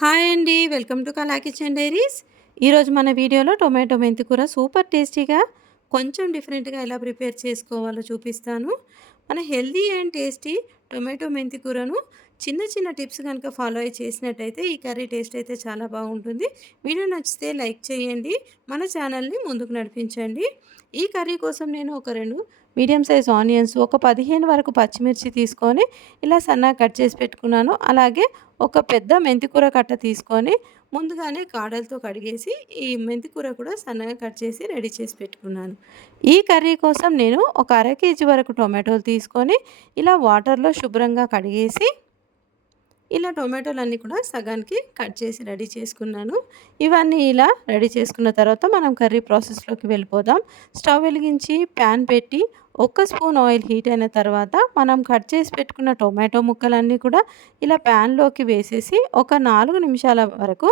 Hi అండి. Welcome to కలా kitchen diaries. ఈరోజు మన వీడియోలో టొమాటో మెంతి కూర సూపర్ టేస్టీగా కొంచెం డిఫరెంట్‌గా ఎలా ప్రిపేర్ చేసుకోవాలో చూపిస్తాను. మన హెల్తీ అండ్ టేస్టీ టొమాటో మెంతి కూరను చిన్న చిన్న టిప్స్ గనుక ఫాలో అయ్యి చేసినట్టయితే ఈ కర్రీ టేస్ట్ అయితే చాలా బాగుంటుంది. వీడియో నచ్చితే లైక్ చేయండి. మన ఛానల్‌ని ముందుకు నడిపించండి. ఈ కర్రీ కోసం నేను ఒక 2 మీడియం సైజ్ ఆనియన్స్, ఒక 15 వరకు పచ్చిమిర్చి తీసుకొని ఇలా సన్నగా కట్ చేసి పెట్టుకున్నాను. అలాగే ఒక పెద్ద మెంతికూర కట్ట తీసుకొని ముందుగానే కాడలతో కడిగేసి ఈ మెంతికూర కూడా సన్నగా కట్ చేసి రెడీ చేసి పెట్టుకున్నాను. ఈ కర్రీ కోసం నేను ఒక అర కేజీ వరకు టొమాటోలు తీసుకొని ఇలా వాటర్లో శుభ్రంగా కడిగేసి ఇలా టొమాటోలన్నీ కూడా సగానికి కట్ చేసి రెడీ చేసుకున్నాను. ఇవన్నీ ఇలా రెడీ చేసుకున్న తర్వాత మనం కర్రీ ప్రాసెస్లోకి వెళ్ళిపోదాం. స్టవ్ వెలిగించి ప్యాన్ పెట్టి ఒక స్పూన్ ఆయిల్ హీట్ అయిన తర్వాత మనం కట్ చేసి పెట్టుకున్న టొమాటో ముక్కలన్నీ కూడా ఇలా ప్యాన్లోకి వేసేసి ఒక 4 నిమిషాల వరకు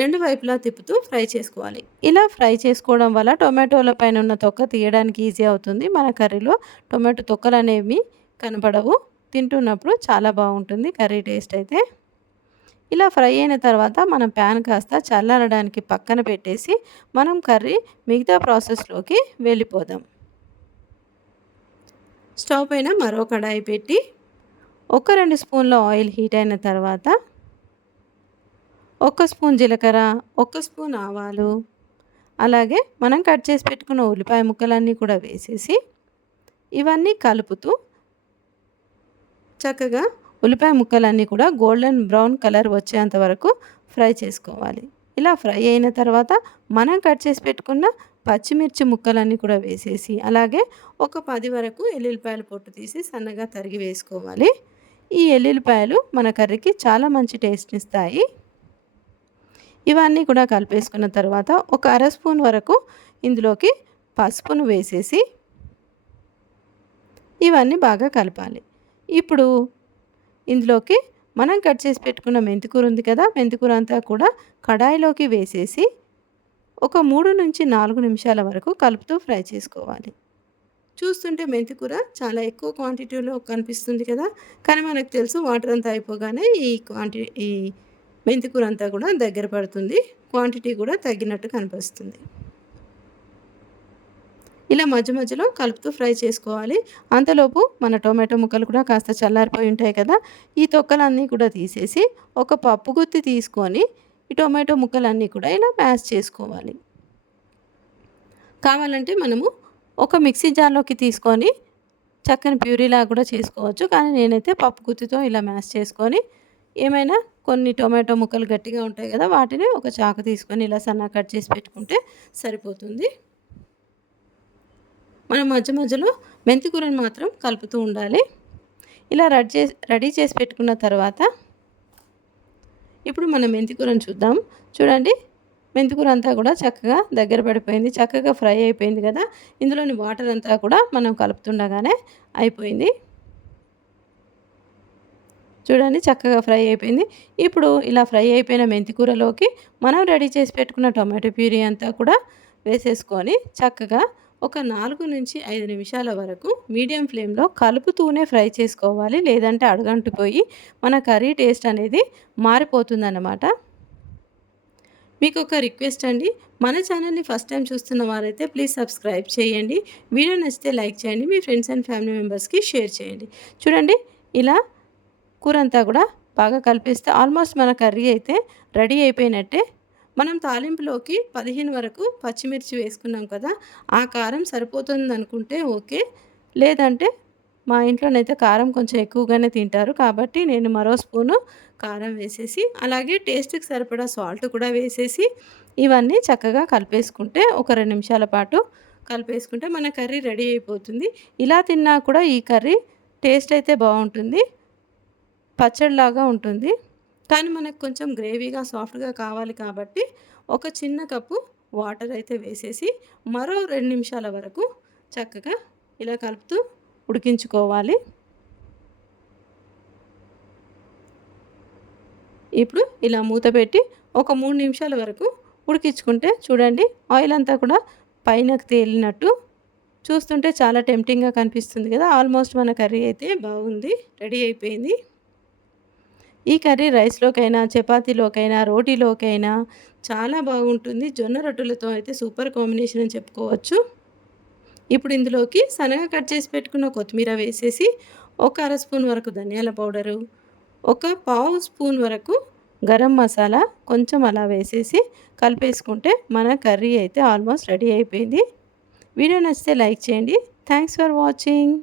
రెండు వైపులా తిప్పుతూ ఫ్రై చేసుకోవాలి. ఇలా ఫ్రై చేసుకోవడం వల్ల టొమాటోల పైన ఉన్న తొక్క తీయడానికి ఈజీ అవుతుంది. మన కర్రీలో టొమాటో తొక్కలు అనేవి కనపడవు. తింటున్నప్పుడు చాలా బాగుంటుంది కర్రీ టేస్ట్ అయితే. ఇలా ఫ్రై అయిన తర్వాత మనం ప్యాన్ కాస్త చల్లారడానికి పక్కన పెట్టేసి మనం కర్రీ మిగతా ప్రాసెస్లోకి వెళ్ళిపోదాం. స్టవ్ పైన మరో కడాయి పెట్టి ఒక 2 స్పూన్ల ఆయిల్ హీట్ అయిన తర్వాత ఒక స్పూన్ జీలకర్ర, ఒక స్పూన్ ఆవాలు, అలాగే మనం కట్ చేసి పెట్టుకున్న ఉల్లిపాయ ముక్కలన్నీ కూడా వేసేసి ఇవన్నీ కలుపుతూ చక్కగా ఉల్లిపాయ ముక్కలన్నీ కూడా గోల్డెన్ బ్రౌన్ కలర్ వచ్చేంత వరకు ఫ్రై చేసుకోవాలి. ఇలా ఫ్రై అయిన తర్వాత మనం కట్ చేసి పెట్టుకున్న పచ్చిమిర్చి ముక్కలన్నీ కూడా వేసేసి అలాగే ఒక 10 వరకు ఎల్లుల్లిపాయల పొట్టు తీసి సన్నగా తరిగి వేసుకోవాలి. ఈ ఎల్లుల్లిపాయలు మన కర్రీకి చాలా మంచి టేస్ట్ని ఇస్తాయి. ఇవన్నీ కూడా కలిపేసుకున్న తర్వాత ఒక అర స్పూన్ వరకు ఇందులోకి పసుపును వేసేసి ఇవన్నీ బాగా కలపాలి. ఇప్పుడు ఇందులోకి మనం కట్ చేసి పెట్టుకున్న మెంతికూర ఉంది కదా, మెంతికూర అంతా కూడా కడాయిలోకి వేసేసి ఒక 3 నుంచి 4 నిమిషాల వరకు కలుపుతూ ఫ్రై చేసుకోవాలి. చూస్తుంటే మెంతికూర చాలా ఎక్కువ క్వాంటిటీలో కనిపిస్తుంది కదా, కానీ మనకు తెలుసు వాటర్ అంతా అయిపోగానే ఈ మెంతికూర అంతా కూడా దగ్గర పడుతుంది. క్వాంటిటీ కూడా తగ్గినట్టు కనిపిస్తుంది. ఇలా మధ్య మధ్యలో కలుపుతూ ఫ్రై చేసుకోవాలి. అంతలోపు మన టొమాటో ముక్కలు కూడా కాస్త చల్లారిపోయి ఉంటాయి కదా, ఈ తొక్కలన్నీ కూడా తీసేసి ఒక పప్పు గుత్తి తీసుకొని ఈ టొమాటో ముక్కలన్నీ కూడా ఇలా మ్యాష్ చేసుకోవాలి. కావాలంటే మనము ఒక మిక్సీ జార్లోకి తీసుకొని చక్కని ప్యూరీలా కూడా చేసుకోవచ్చు. కానీ నేనైతే పప్పు గుత్తితో ఇలా మ్యాష్ చేసుకొని ఏమైనా కొన్ని టొమాటో ముక్కలు గట్టిగా ఉంటాయి కదా, వాటిని ఒక చాకు తీసుకొని ఇలా సన్నగా కట్ చేసి పెట్టుకుంటే సరిపోతుంది. మనం మధ్య మధ్యలో మెంతికూరను మాత్రం కలుపుతూ ఉండాలి. ఇలా రెడీ చేసి పెట్టుకున్న తర్వాత ఇప్పుడు మనం మెంతికూరను చూద్దాం. చూడండి, మెంతికూర అంతా కూడా చక్కగా దగ్గర పడిపోయింది, చక్కగా ఫ్రై అయిపోయింది కదా. ఇందులోని వాటర్ అంతా కూడా మనం కలుపుతుండగానే అయిపోయింది. చూడండి, చక్కగా ఫ్రై అయిపోయింది. ఇప్పుడు ఇలా ఫ్రై అయిపోయిన మెంతికూరలోకి మనం రెడీ చేసి పెట్టుకున్న టొమాటో ప్యూరీ అంతా కూడా వేసేసుకొని చక్కగా ఒక 4 నుంచి 5 నిమిషాల వరకు మీడియం ఫ్లేమ్లో కలుపుతూనే ఫ్రై చేసుకోవాలి. లేదంటే అడుగంటిపోయి మన కర్రీ టేస్ట్ అనేది మారిపోతుందన్నమాట. మీకు ఒక రిక్వెస్ట్ అండి, మన ఛానల్ని ఫస్ట్ టైం చూస్తున్న వారైతే ప్లీజ్ సబ్స్క్రైబ్ చేయండి. వీడియో నచ్చితే లైక్ చేయండి. మీ ఫ్రెండ్స్ అండ్ ఫ్యామిలీ మెంబర్స్కి షేర్ చేయండి. చూడండి, ఇలా కూర అంతా కూడా బాగా కలిపేస్తే ఆల్మోస్ట్ మన కర్రీ అయితే రెడీ అయిపోయినట్టే. మనం తాలింపులోకి 15 వరకు పచ్చిమిర్చి వేసుకున్నాం కదా, ఆ కారం సరిపోతుంది అనుకుంటే ఓకే, లేదంటే మా ఇంట్లోనైతే కారం కొంచెం ఎక్కువగానే తింటారు కాబట్టి నేను మరో స్పూను కారం వేసేసి అలాగే టేస్ట్కి సరిపడా సాల్ట్ కూడా వేసేసి ఇవన్నీ చక్కగా కలిపేసుకుంటే ఒక 2 నిమిషాల పాటు కలిపేసుకుంటే మన కర్రీ రెడీ అయిపోతుంది. ఇలా తిన్నా కూడా ఈ కర్రీ టేస్ట్ అయితే బాగుంటుంది, పచ్చడిలాగా ఉంటుంది. కానీ మనకు కొంచెం గ్రేవీగా సాఫ్ట్గా కావాలి కాబట్టి ఒక చిన్న కప్పు వాటర్ అయితే వేసేసి మరో 2 నిమిషాల వరకు చక్కగా ఇలా కలుపుతూ ఉడికించుకోవాలి. ఇప్పుడు ఇలా మూత పెట్టి ఒక 3 నిమిషాల వరకు ఉడికించుకుంటే చూడండి, ఆయిల్ అంతా కూడా పైనకు తేలినట్టు చూస్తుంటే చాలా టెంప్టింగ్గా కనిపిస్తుంది కదా. ఆల్మోస్ట్ మన కర్రీ అయితే బాగుంది, రెడీ అయిపోయింది. ఈ కర్రీ రైస్‌లోకైనా, చపాతీలోకైనా, రోటీలోకైనా చాలా బాగుంటుంది. జొన్న రొట్టెలతో అయితే సూపర్ కాంబినేషన్ అని చెప్పుకోవచ్చు. ఇప్పుడు ఇందులోకి సన్నగా కట్ చేసి పెట్టుకున్న కొత్తిమీర వేసేసి, ఒక అర స్పూన్ వరకు ధనియాల పౌడరు, ఒక పావు స్పూన్ వరకు గరం మసాలా కొంచెం అలా వేసేసి కలిపేసుకుంటే మన కర్రీ అయితే ఆల్మోస్ట్ రెడీ అయిపోయింది. వీడియో నచ్చితే లైక్ చేయండి. Thanks for watching.